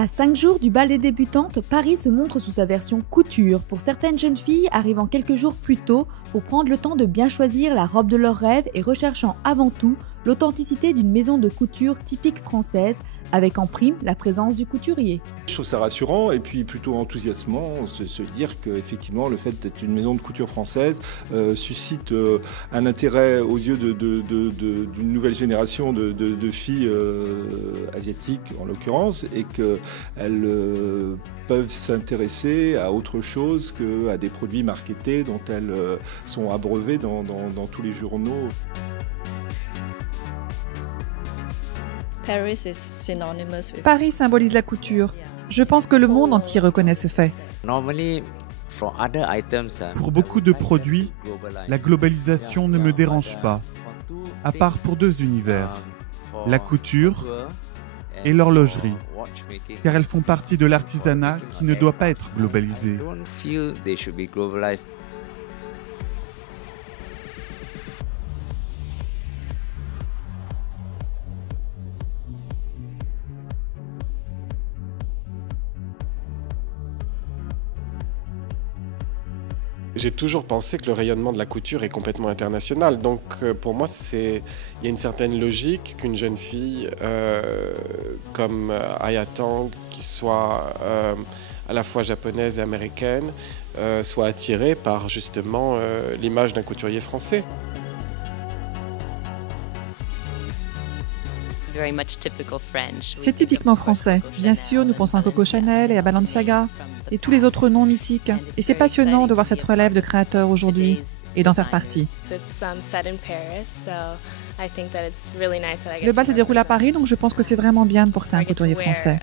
À 5 jours du bal des débutantes, Paris se montre sous sa version couture pour certaines jeunes filles arrivant quelques jours plus tôt pour prendre le temps de bien choisir la robe de leurs rêves et recherchant avant tout l'authenticité d'une maison de couture typique française avec en prime la présence du couturier. Je trouve ça rassurant et puis plutôt enthousiasmant se dire qu'effectivement le fait d'être une maison de couture française suscite un intérêt aux yeux d'une nouvelle génération de filles asiatiques en l'occurrence et qu'elles peuvent s'intéresser à autre chose qu'à des produits marketés dont elles sont abreuvées dans tous les journaux. Paris symbolise la couture. Je pense que le monde entier reconnaît ce fait. Pour beaucoup de produits, la globalisation ne me dérange pas, à part pour deux univers, la couture et l'horlogerie, car elles font partie de l'artisanat qui ne doit pas être globalisé. J'ai toujours pensé que le rayonnement de la couture est complètement international. Donc pour moi, il y a une certaine logique qu'une jeune fille comme Aya Tang, qui soit à la fois japonaise et américaine, soit attirée par justement l'image d'un couturier français. C'est typiquement français. Bien sûr, nous pensons à Coco Chanel et à Balenciaga et tous les autres noms mythiques. Et c'est passionnant de voir cette relève de créateurs aujourd'hui et d'en faire partie. Le bal se déroule à Paris, donc je pense que c'est vraiment bien de porter un couturier français.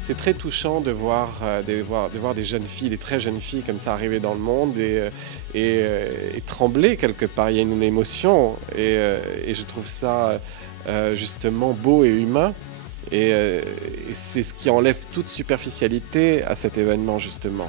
C'est très touchant de voir des jeunes filles, des très jeunes filles comme ça arriver dans le monde et trembler quelque part. Il y a une émotion et je trouve ça justement beau et humain. Et c'est ce qui enlève toute superficialité à cet événement justement.